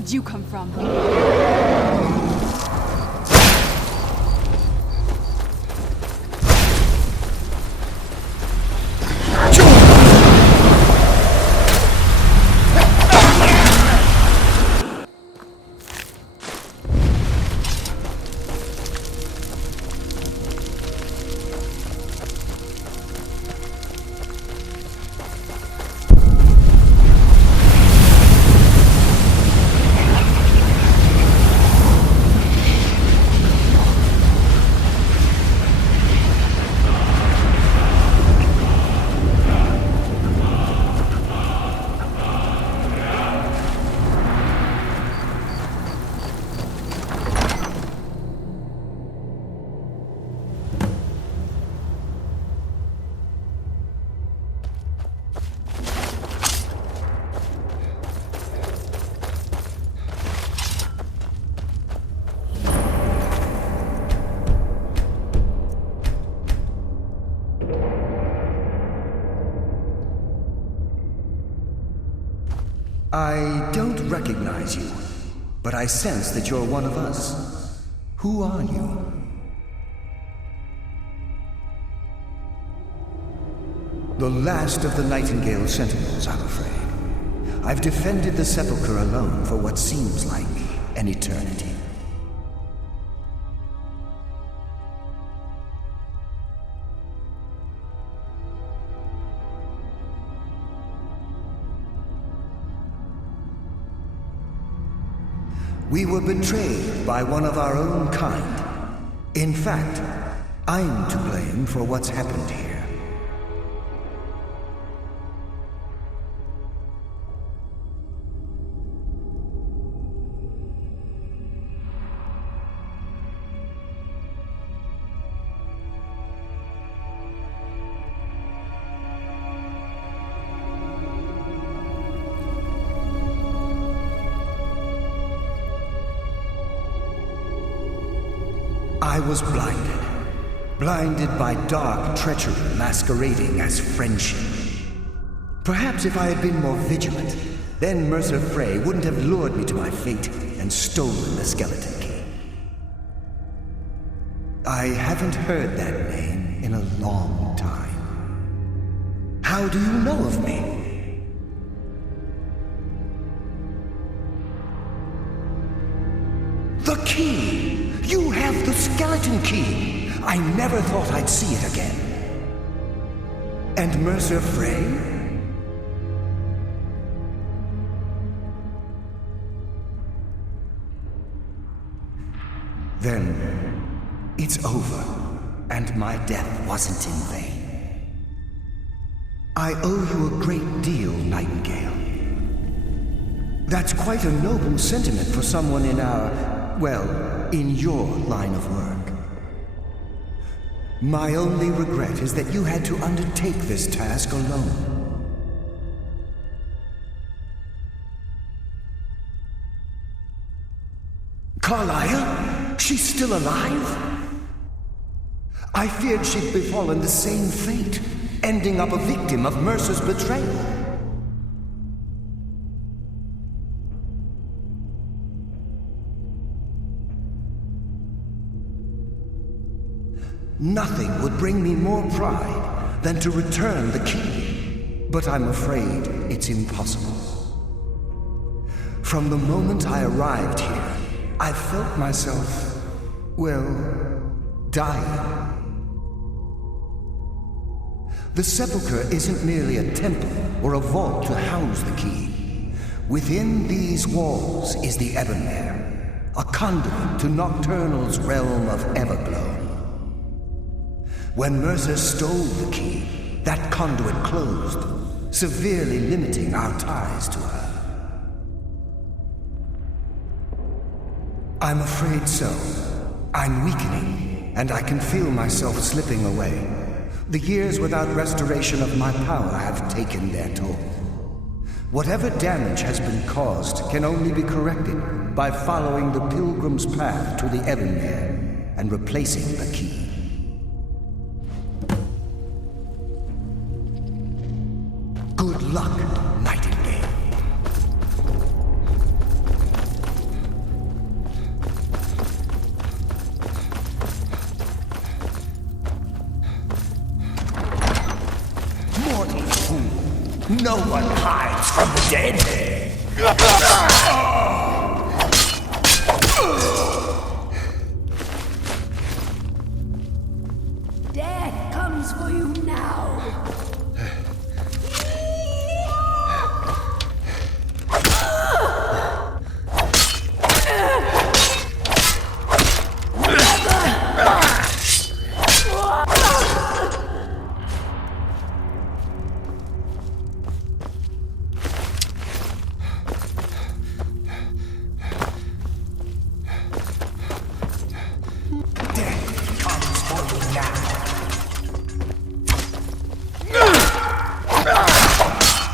Where'd you come from? I don't recognize you, but I sense that you're one of us. Who are you? The last of the Nightingale Sentinels, I'm afraid. I've defended the Sepulchre alone for what seems like an eternity. We were betrayed by one of our own kind. In fact, I'm to blame for what's happened here. I was blinded by dark treachery masquerading as friendship. Perhaps if I had been more vigilant, then Mercer Frey wouldn't have lured me to my fate and stolen the skeleton key. I haven't heard that name in a long time. How do you know of me? The key! You have the skeleton key! I never thought I'd see it again. And Mercer Frey? Then, it's over, and my death wasn't in vain. I owe you a great deal, Nightingale. That's quite a noble sentiment for someone in our, well, in your line of work. My only regret is that you had to undertake this task alone. Carlyle? She's still alive? I feared she'd befallen the same fate, ending up a victim of Mercer's betrayal. Nothing would bring me more pride than to return the key, but I'm afraid it's impossible. From the moment I arrived here, I felt myself, well, dying. The Sepulchre isn't merely a temple or a vault to house the key. Within these walls is the Ebonmere, a conduit to Nocturnal's realm of Everglow. When Mercer stole the key, that conduit closed, severely limiting our ties to her. I'm afraid so. I'm weakening, and I can feel myself slipping away. The years without restoration of my power have taken their toll. Whatever damage has been caused can only be corrected by following the pilgrim's path to the Ebonmere and replacing the key. Good luck, Nightingale. No one hides from the dead. Death comes for you now.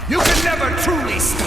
You can never truly stop.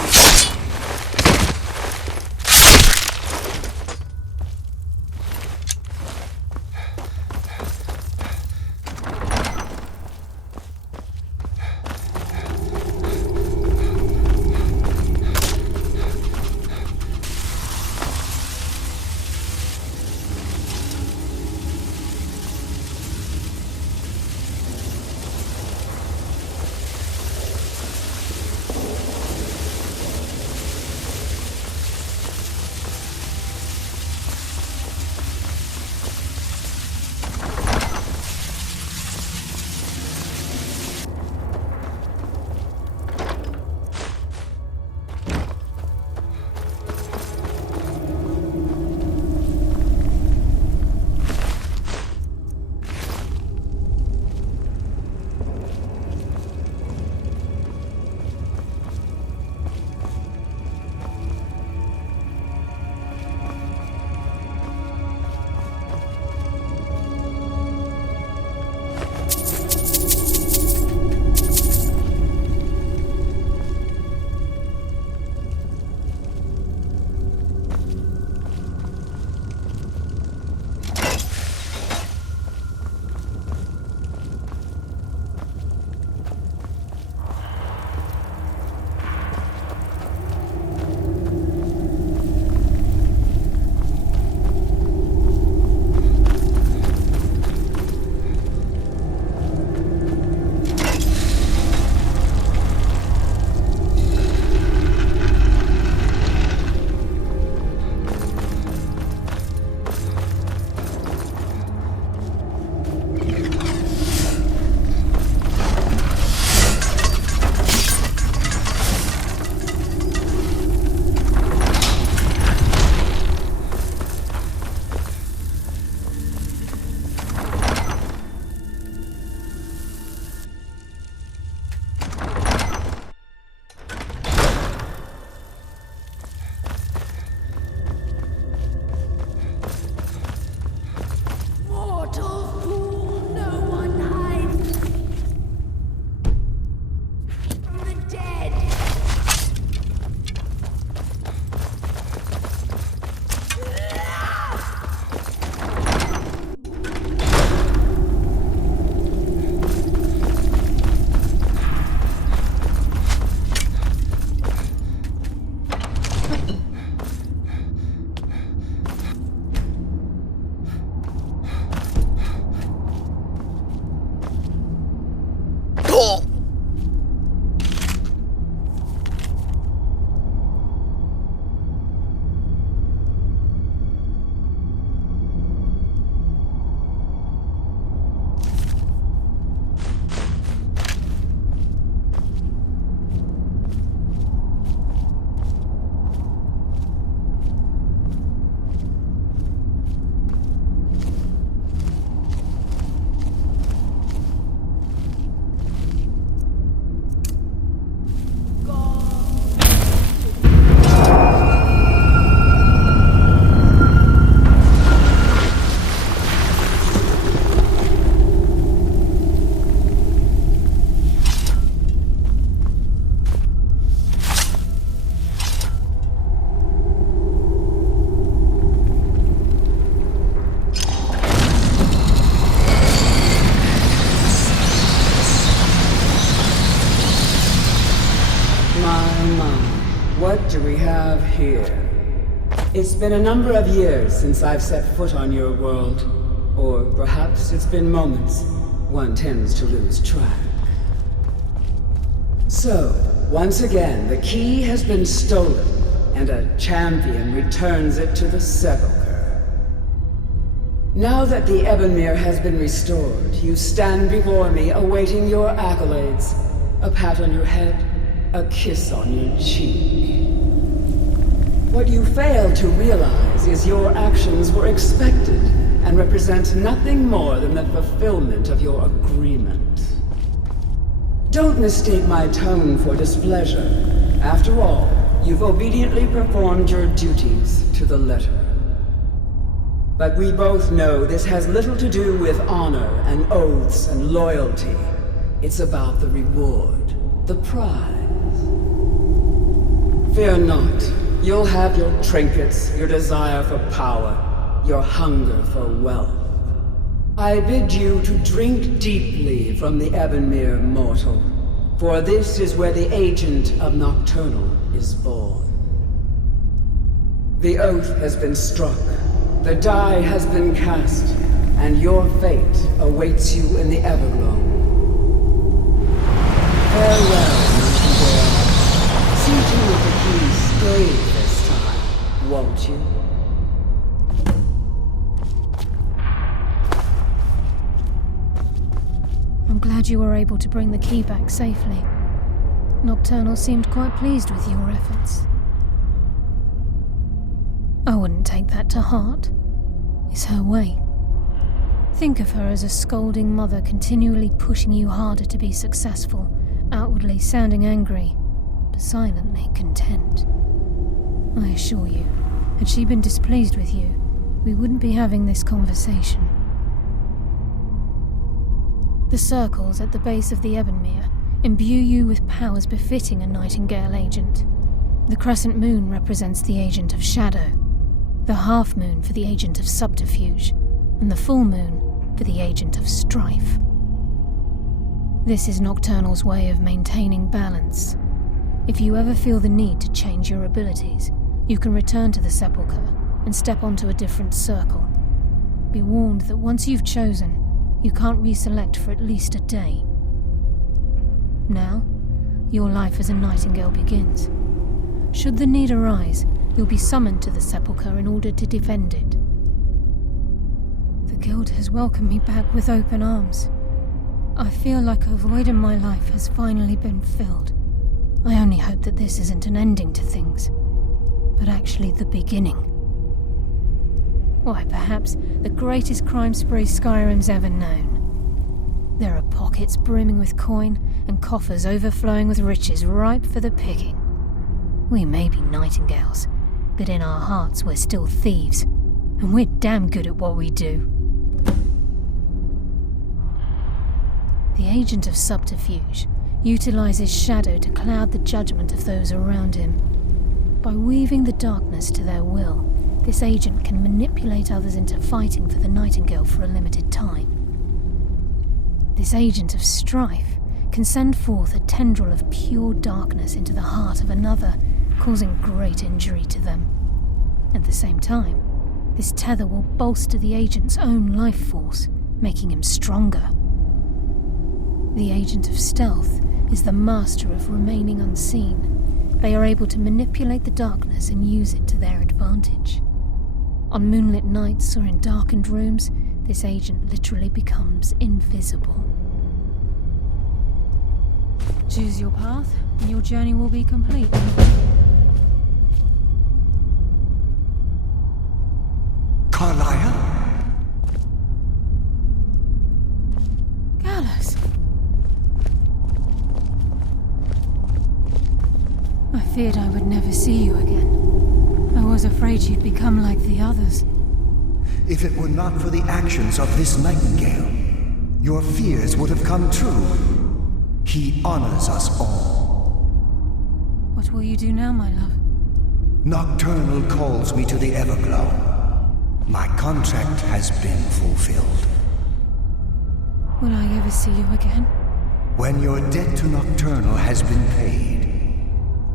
What do we have here? It's been a number of years since I've set foot on your world. Or perhaps it's been moments. One tends to lose track. So, once again, the key has been stolen, and a champion returns it to the sepulchre. Now that the Ebonmere has been restored, you stand before me awaiting your accolades. A pat on your head, a kiss on your cheek. What you fail to realize is your actions were expected and represent nothing more than the fulfillment of your agreement. Don't mistake my tone for displeasure. After all, you've obediently performed your duties to the letter. But we both know this has little to do with honor and oaths and loyalty. It's about the reward, the prize. Fear not. You'll have your trinkets, your desire for power, your hunger for wealth. I bid you to drink deeply from the Ebonmere mortal, for this is where the agent of Nocturnal is born. The oath has been struck, the die has been cast, and your fate awaits you in the Everglow. Farewell, Nightingale. See to it the keys stay this time, won't you? I'm glad you were able to bring the key back safely. Nocturnal seemed quite pleased with your efforts. I wouldn't take that to heart. It's her way. Think of her as a scolding mother continually pushing you harder to be successful, outwardly sounding angry, but silently content. I assure you, had she been displeased with you, we wouldn't be having this conversation. The circles at the base of the Ebonmere imbue you with powers befitting a Nightingale agent. The crescent moon represents the agent of shadow, the half moon for the agent of subterfuge, and the full moon for the agent of strife. This is Nocturnal's way of maintaining balance. If you ever feel the need to change your abilities, you can return to the sepulchre and step onto a different circle. Be warned that once you've chosen, you can't reselect for at least a day. Now, your life as a Nightingale begins. Should the need arise, you'll be summoned to the sepulchre in order to defend it. The Guild has welcomed me back with open arms. I feel like a void in my life has finally been filled. I only hope that this isn't an ending to things, but actually the beginning. Why, perhaps the greatest crime spree Skyrim's ever known. There are pockets brimming with coin and coffers overflowing with riches ripe for the picking. We may be Nightingales, but in our hearts we're still thieves, and we're damn good at what we do. The agent of subterfuge utilizes shadow to cloud the judgment of those around him. By weaving the darkness to their will, this agent can manipulate others into fighting for the Nightingale for a limited time. This agent of strife can send forth a tendril of pure darkness into the heart of another, causing great injury to them. At the same time, this tether will bolster the agent's own life force, making him stronger. The agent of stealth is the master of remaining unseen. They are able to manipulate the darkness and use it to their advantage. On moonlit nights or in darkened rooms, this agent literally becomes invisible. Choose your path, and your journey will be complete. Carlia? Gallus! I feared I would never see you again. I was afraid you'd become like the others. If it were not for the actions of this Nightingale, your fears would have come true. He honors us all. What will you do now, my love? Nocturnal calls me to the Everglow. My contract has been fulfilled. Will I ever see you again? When your debt to Nocturnal has been paid,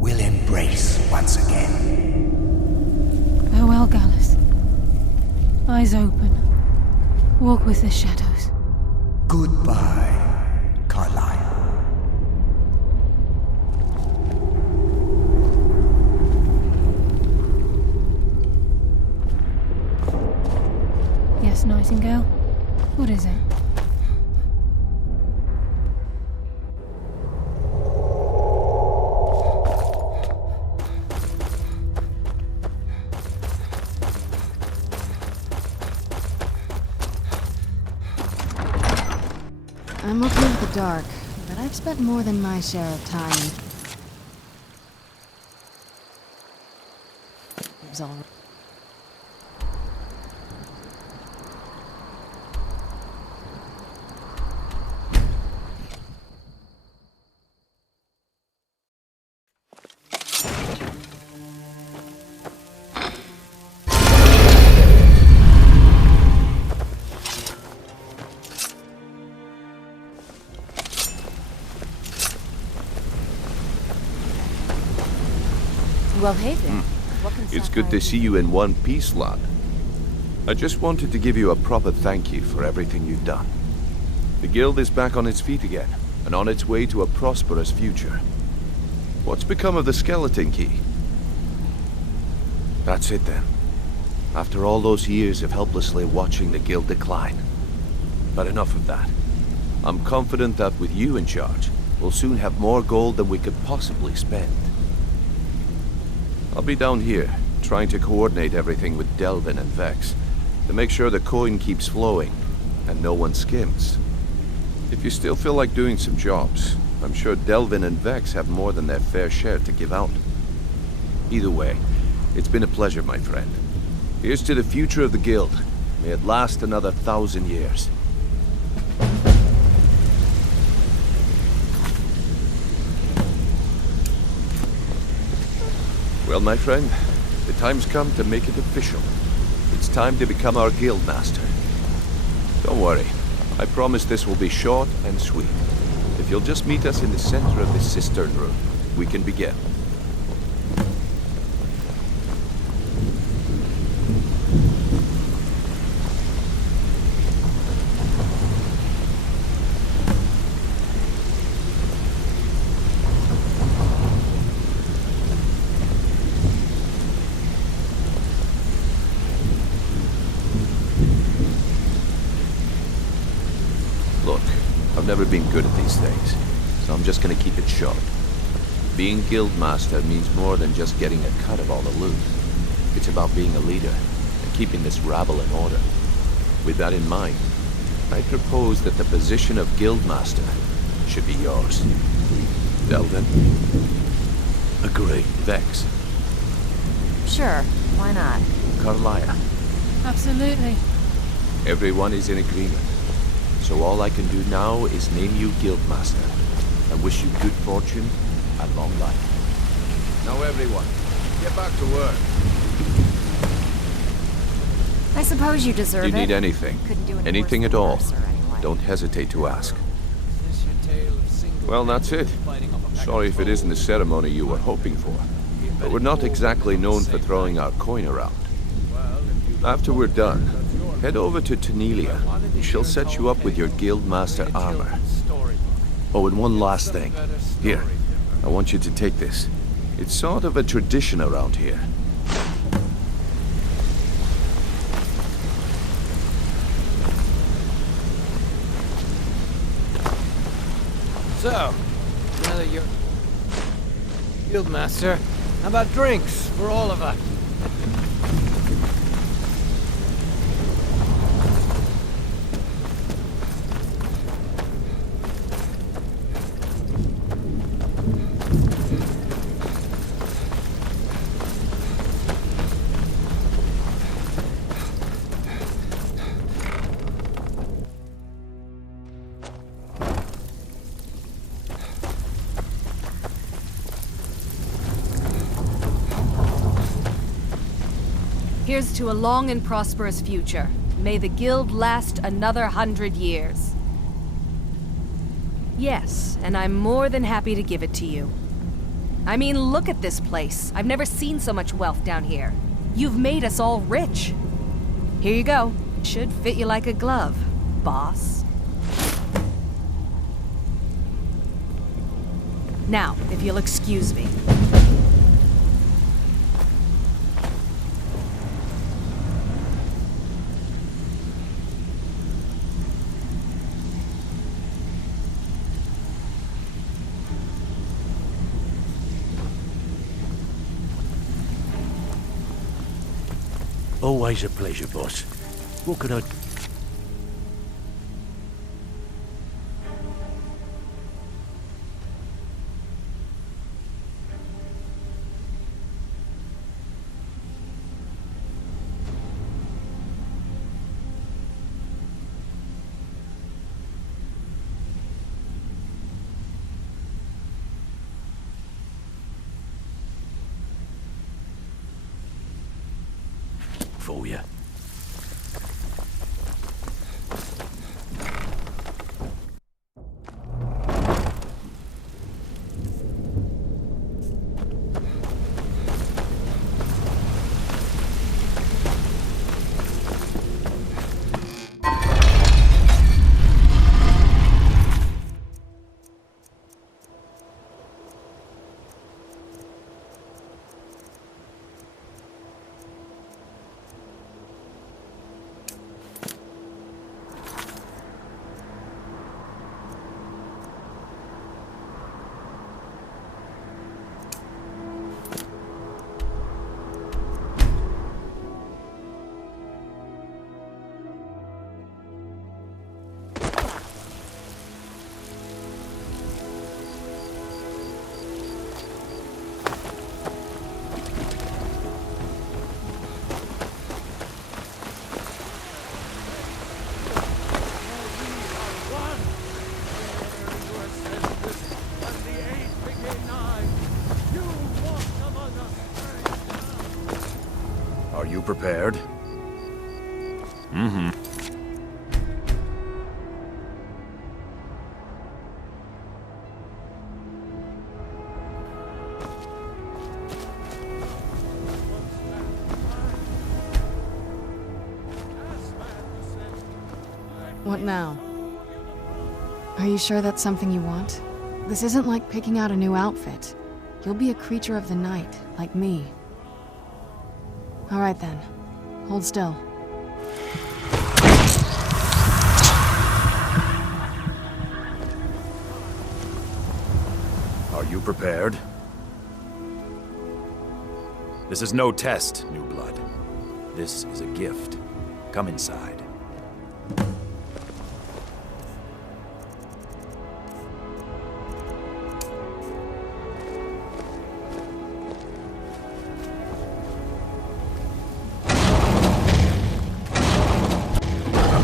we'll embrace once again. Farewell, Gallus. Eyes open. Walk with the shadows. Goodbye, Carlia. Nightingale. What is it? I'm okay with the dark, but I've spent more than my share of time in... It's all right. Well, hey there. What can It's Sapphire good to do? see you in one piece, lad. I just wanted to give you a proper thank you for everything you've done. The guild is back on its feet again, and on its way to a prosperous future. What's become of the skeleton key? That's it then. After all those years of helplessly watching the guild decline. But enough of that. I'm confident that with you in charge, we'll soon have more gold than we could possibly spend. I'll be down here, trying to coordinate everything with Delvin and Vex, to make sure the coin keeps flowing, and no one skims. If you still feel like doing some jobs, I'm sure Delvin and Vex have more than their fair share to give out. Either way, it's been a pleasure, my friend. Here's to the future of the guild. May it last another 1,000 years. Well, my friend, the time's come to make it official. It's time to become our guild master. Don't worry, I promise this will be short and sweet. If you'll just meet us in the center of this cistern room, we can begin. Look, I've never been good at these things, so I'm just gonna keep it short. Being guild master means more than just getting a cut of all the loot. It's about being a leader and keeping this rabble in order. With that in mind, I propose that the position of guild master should be yours. Delvin? Agree. Vex? Sure, why not? Carlia? Absolutely. Everyone is in agreement. So all I can do now is name you Guildmaster, and wish you good fortune and long life. Now everyone, get back to work. I suppose you deserve Do it. you need anything? Couldn't do any Anything worse at than all? Mercer anyway. Don't hesitate to ask. Well, that's it. Sorry if it isn't the ceremony you were hoping for. But we're not exactly known for throwing our coin around. After we're done, head over to Tanelia, and she'll set you up with your Guildmaster armor. Oh, and one last thing. Here, I want you to take this. It's sort of a tradition around here. So, now that you're Guildmaster, how about drinks for all of us? Here's to a long and prosperous future. May the guild last another 100 years. Yes, and I'm more than happy to give it to you. I mean, look at this place. I've never seen so much wealth down here. You've made us all rich. Here you go. Should fit you like a glove, boss. Now, if you'll excuse me. Always a pleasure, boss. What can I... for you? Are you prepared? Mm-hmm. What now? Are you sure that's something you want? This isn't like picking out a new outfit. You'll be a creature of the night, like me. All right then. Hold still. Are you prepared? This is no test, New Blood. This is a gift. Come inside.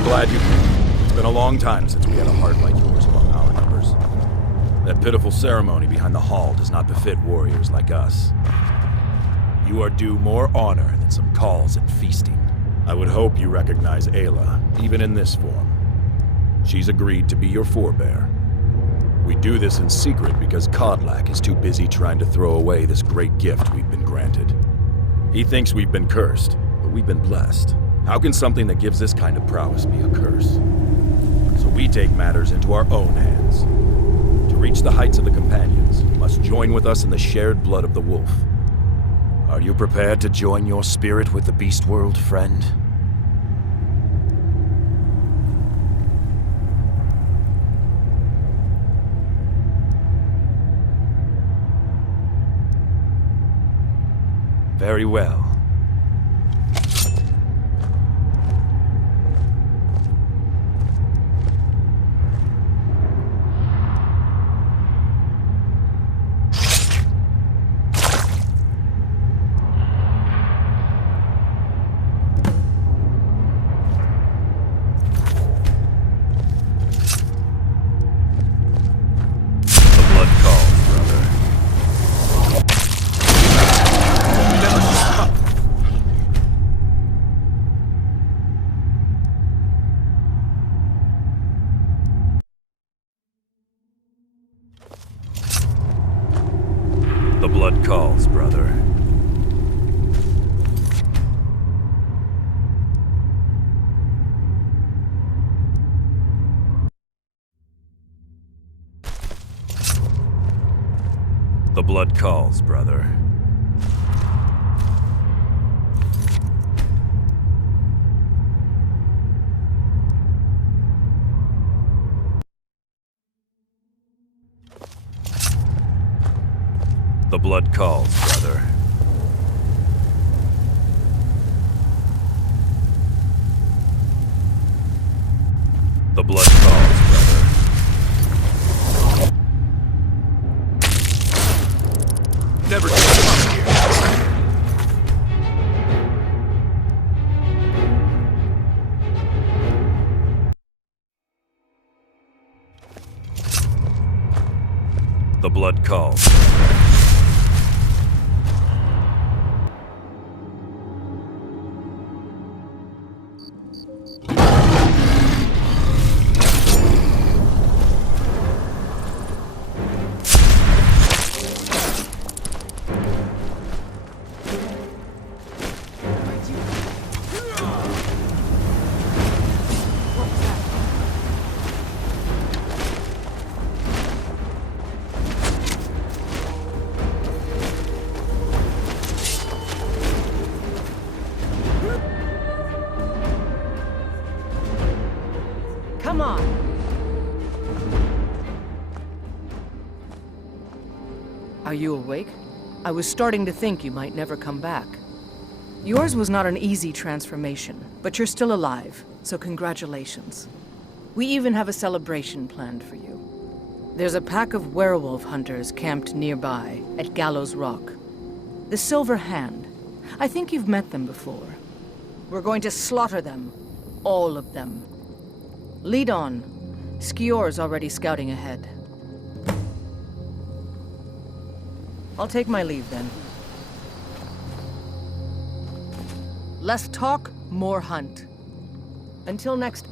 Glad you came. It's been a long time since we had a heart like yours among our numbers. That pitiful ceremony behind the hall does not befit warriors like us. You are due more honor than some calls and feasting. I would hope you recognize Ayla, even in this form. She's agreed to be your forebear. We do this in secret because Kodlak is too busy trying to throw away this great gift we've been granted. He thinks we've been cursed, but we've been blessed. How can something that gives this kind of prowess be a curse? So we take matters into our own hands. To reach the heights of the Companions, you must join with us in the shared blood of the wolf. Are you prepared to join your spirit with the beast world, friend? Very well. The blood calls, brother. The blood calls, brother. The blood calls, brother. blood calls. Come on. Are you awake? I was starting to think you might never come back. Yours was not an easy transformation, but you're still alive, so congratulations. We even have a celebration planned for you. There's a pack of werewolf hunters camped nearby at Gallows Rock. The Silver Hand. I think you've met them before. We're going to slaughter them. All of them. Lead on. Skior's already scouting ahead. I'll take my leave then. Less talk, more hunt. Until next...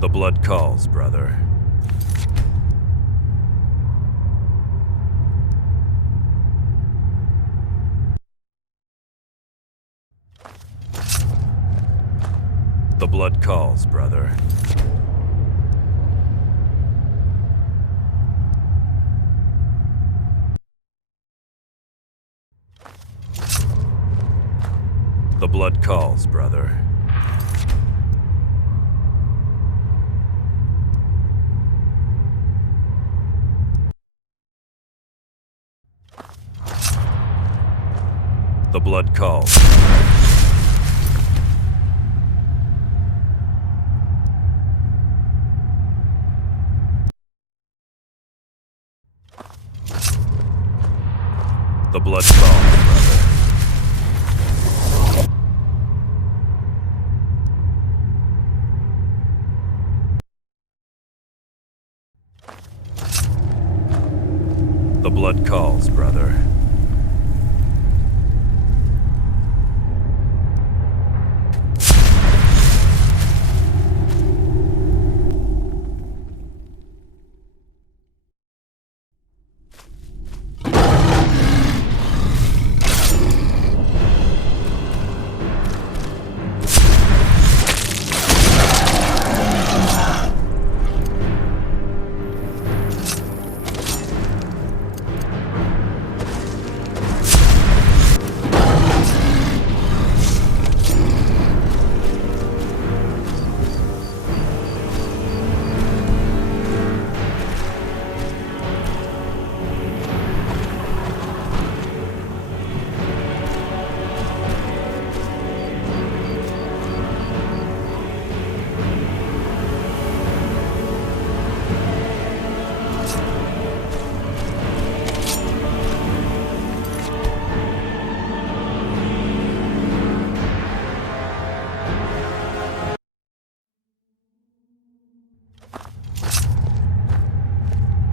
The blood calls, brother. The blood calls, brother. The blood calls, brother. The blood calls. The blood calls, brother. The blood calls, brother.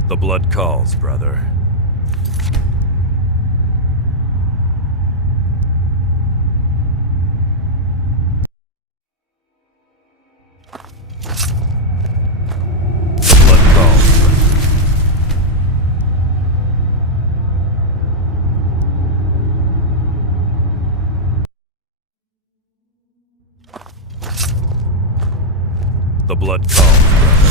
The blood calls, brother. The blood calls, brother.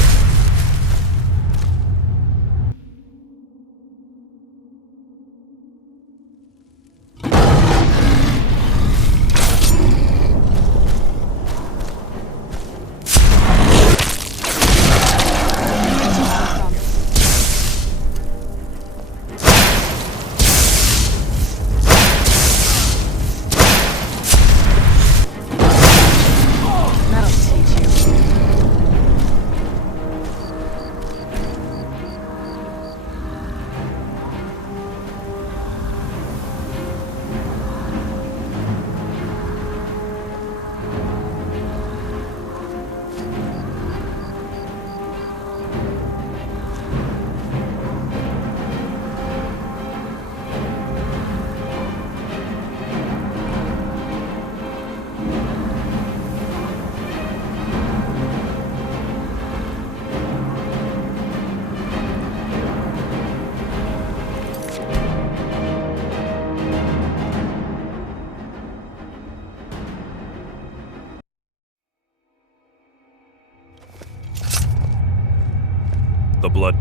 The blood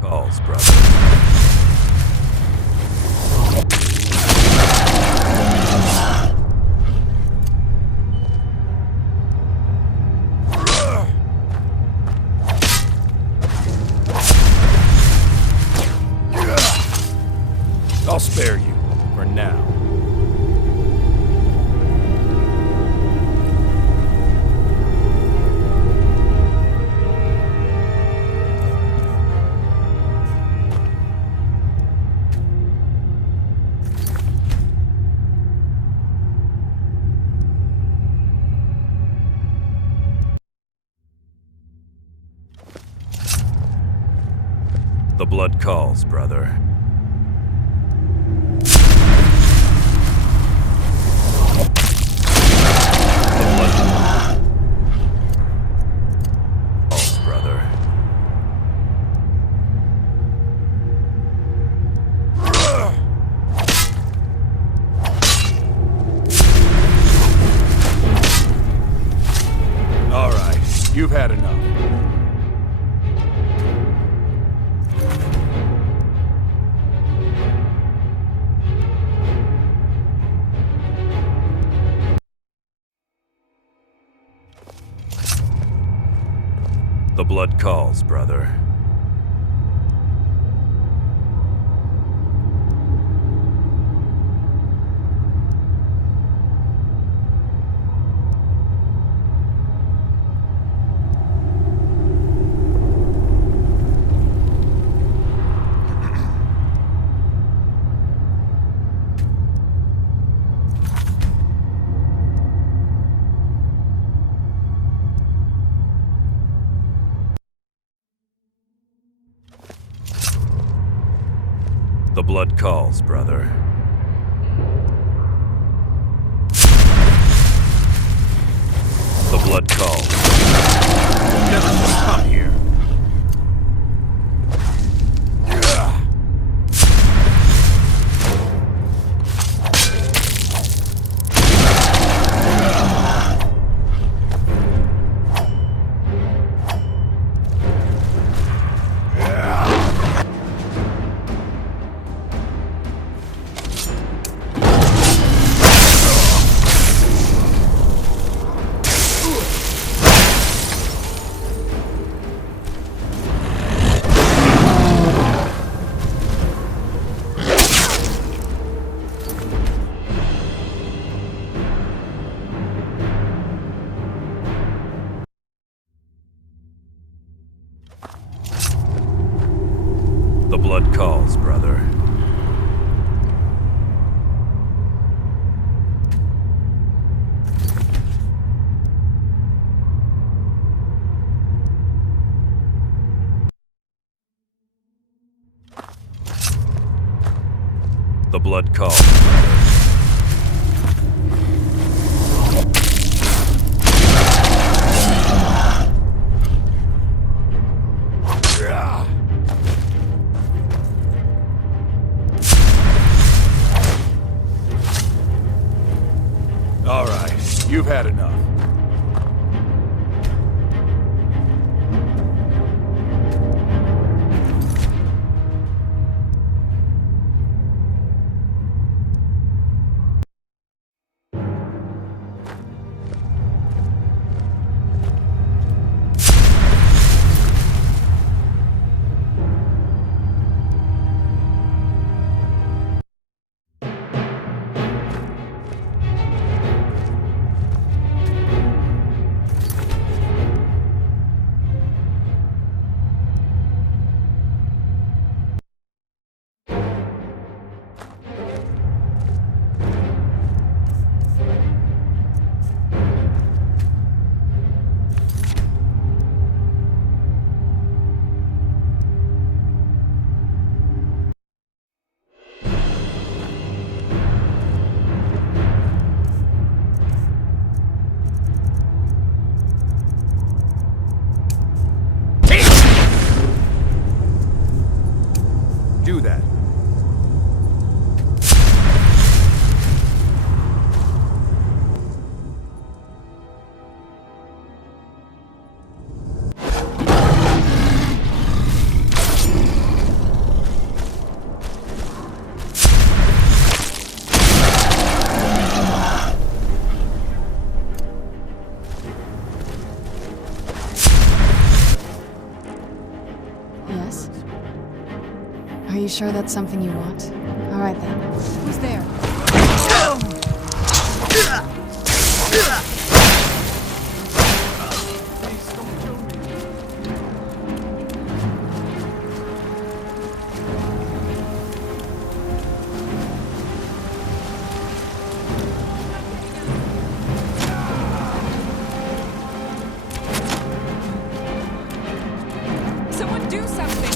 calls, brother. I'll spare you, for now. The blood calls, brother. The blood calls, brother. All right, you've had enough. The blood calls, brother. The blood calls, brother. The blood calls. Never should have come here. The blood calls, brother. The blood calls, brother. All right, you've had enough. Are you sure that's something you want? All right then. Who's there? Someone do something!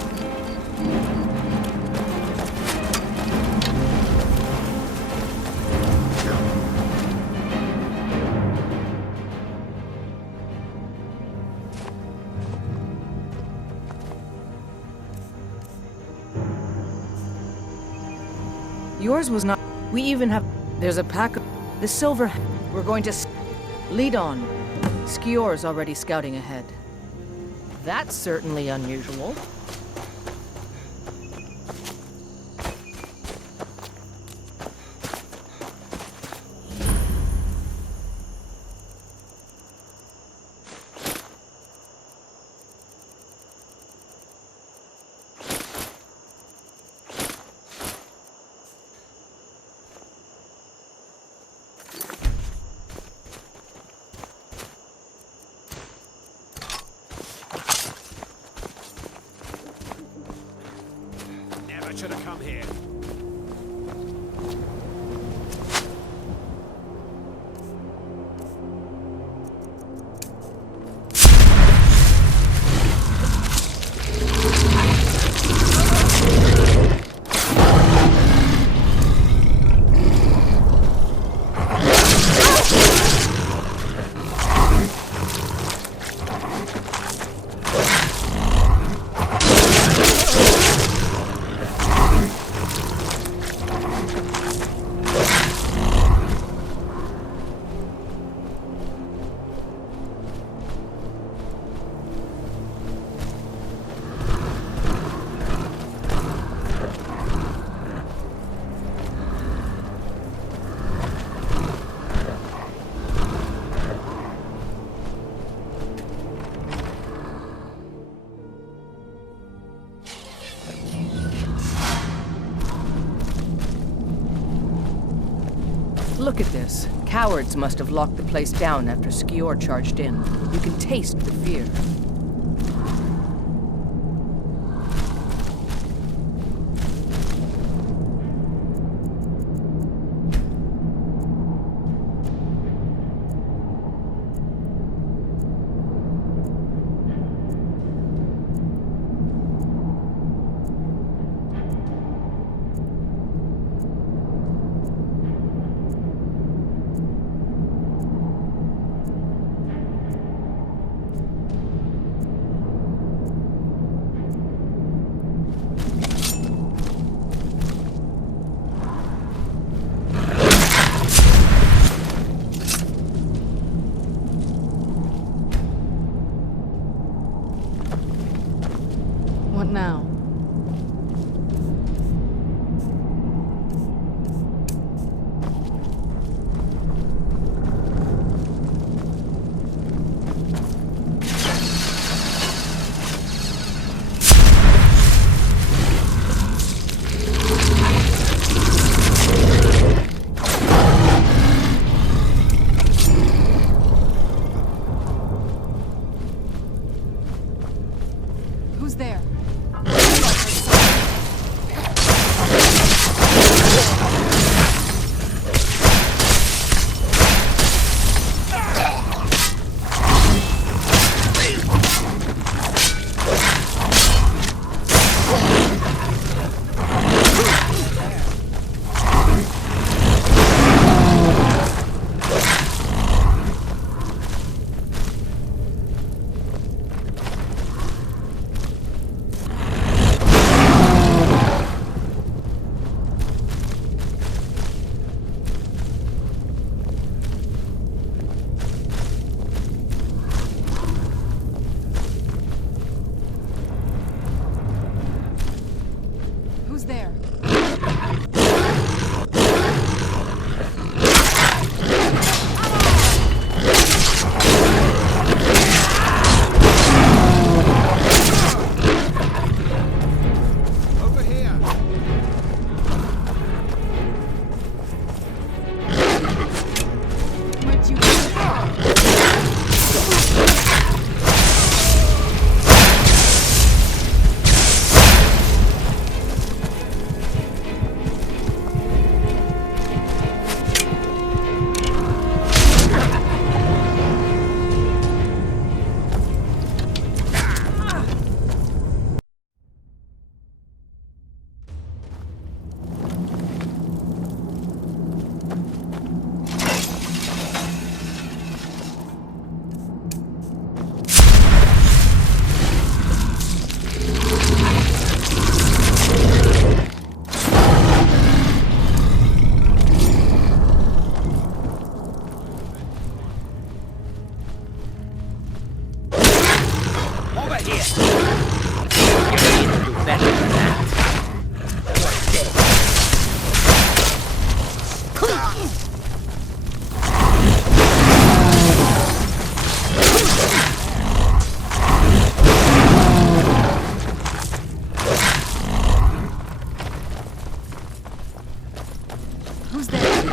Yours was not... We even have... There's a pack of... The silver... We're going to... Lead on. Skior's already scouting ahead. That's certainly unusual. Should have come here. Look at this. Cowards must have locked the place down after Skior charged in. You can taste the fear. What now? Who's there? You need to do better than that. Who's there?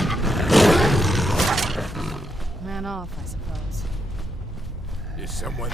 Man off, I suppose. Is someone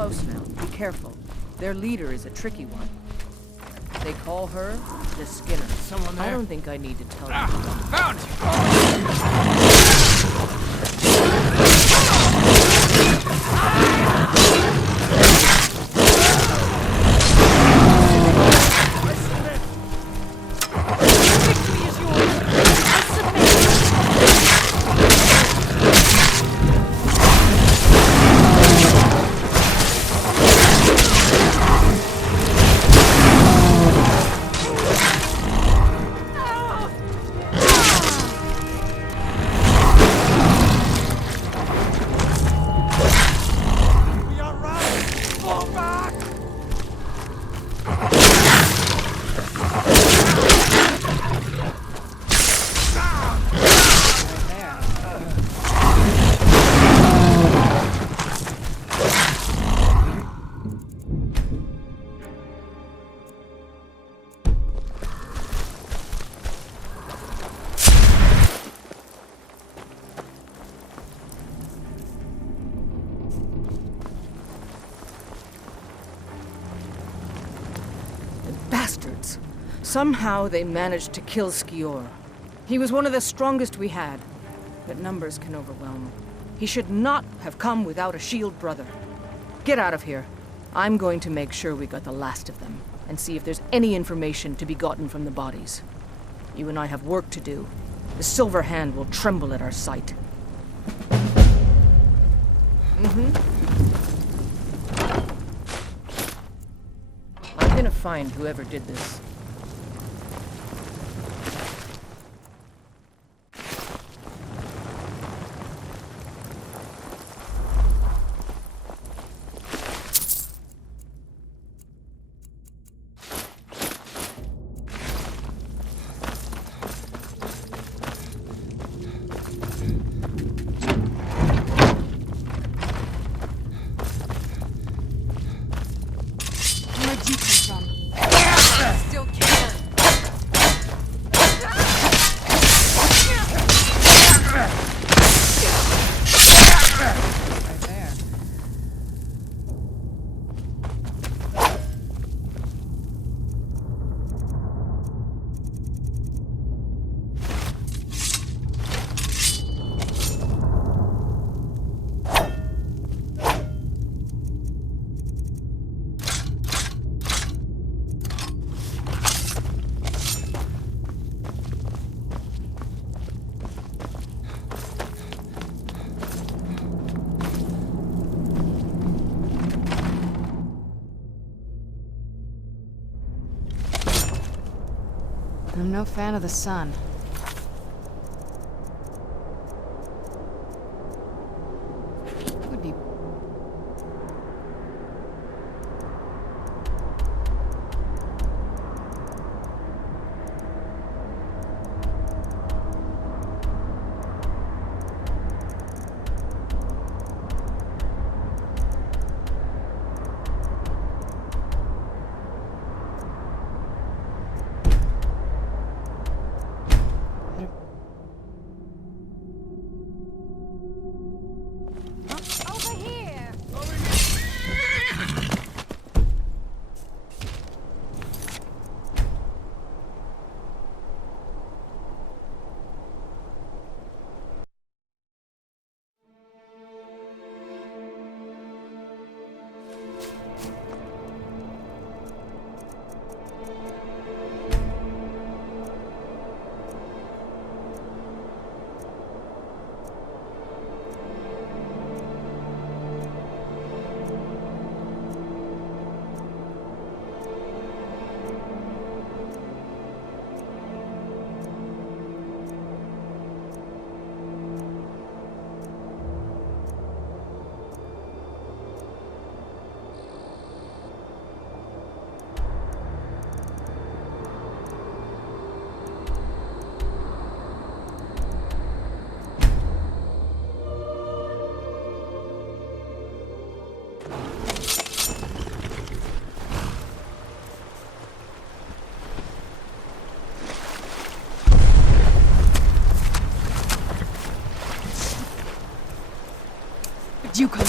close now. Be careful. Their leader is a tricky one. They call her the Skinner. Someone there? I don't think I need to tell you. Found Bastards. Somehow they managed to kill Skior. He was one of the strongest we had, but numbers can overwhelm. He should not have come without a shield brother. Get out of here. I'm going to make sure we got the last of them, and see if there's any information to be gotten from the bodies. You and I have work to do. The Silver Hand will tremble at our sight. I'm gonna find whoever did this. Where'd you come from? Still I'm no fan of the sun. Would be... Over here! You come.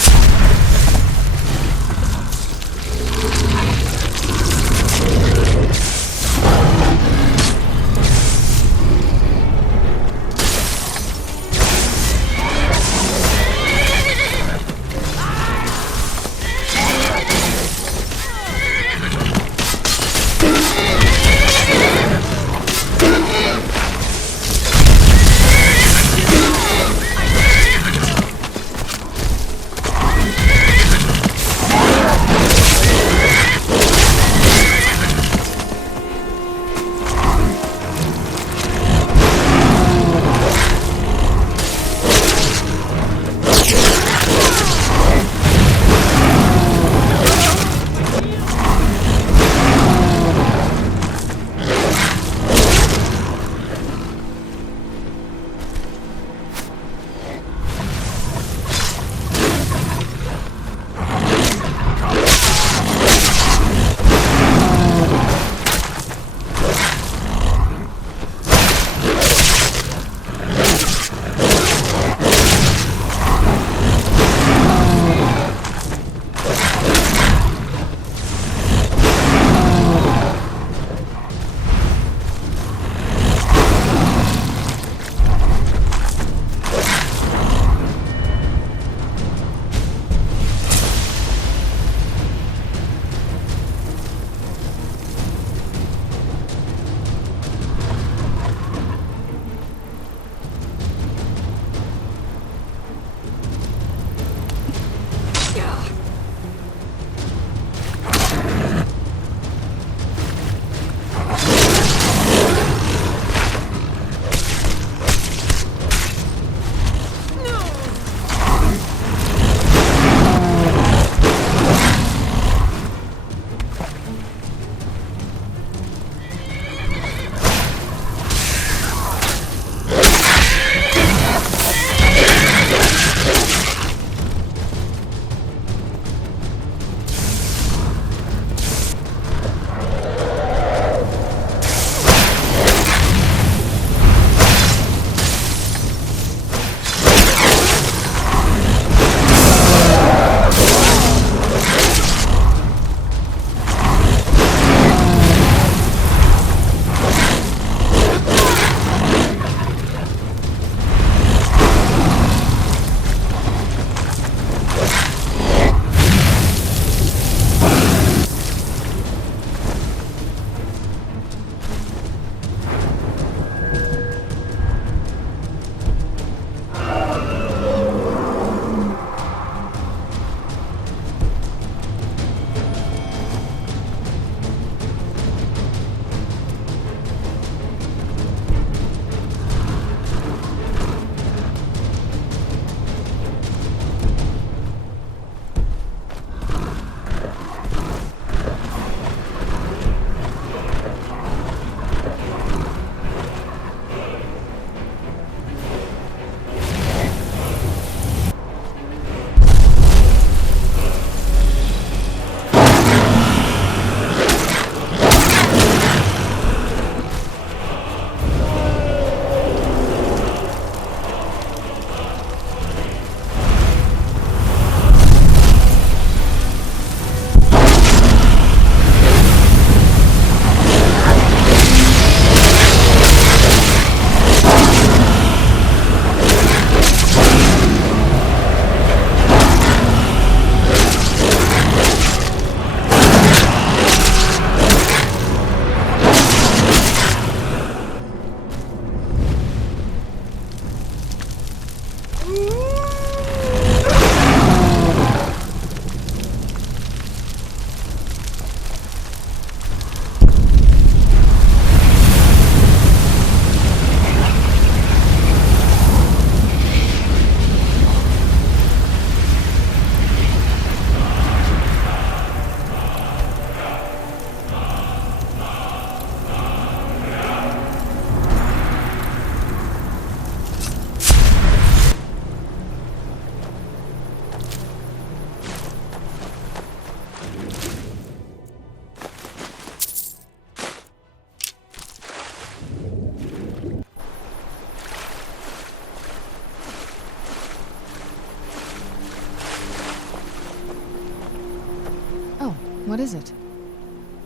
What is it?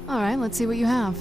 Alright, let's see what you have.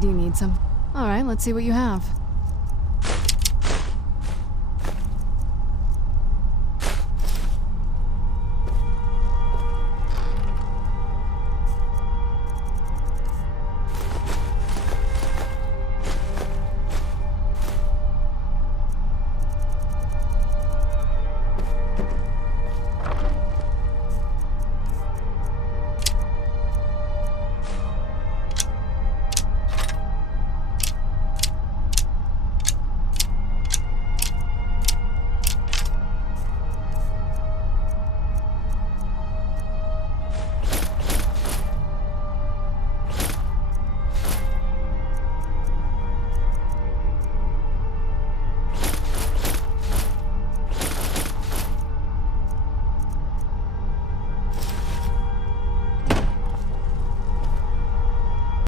Do you need some? Alright, let's see what you have.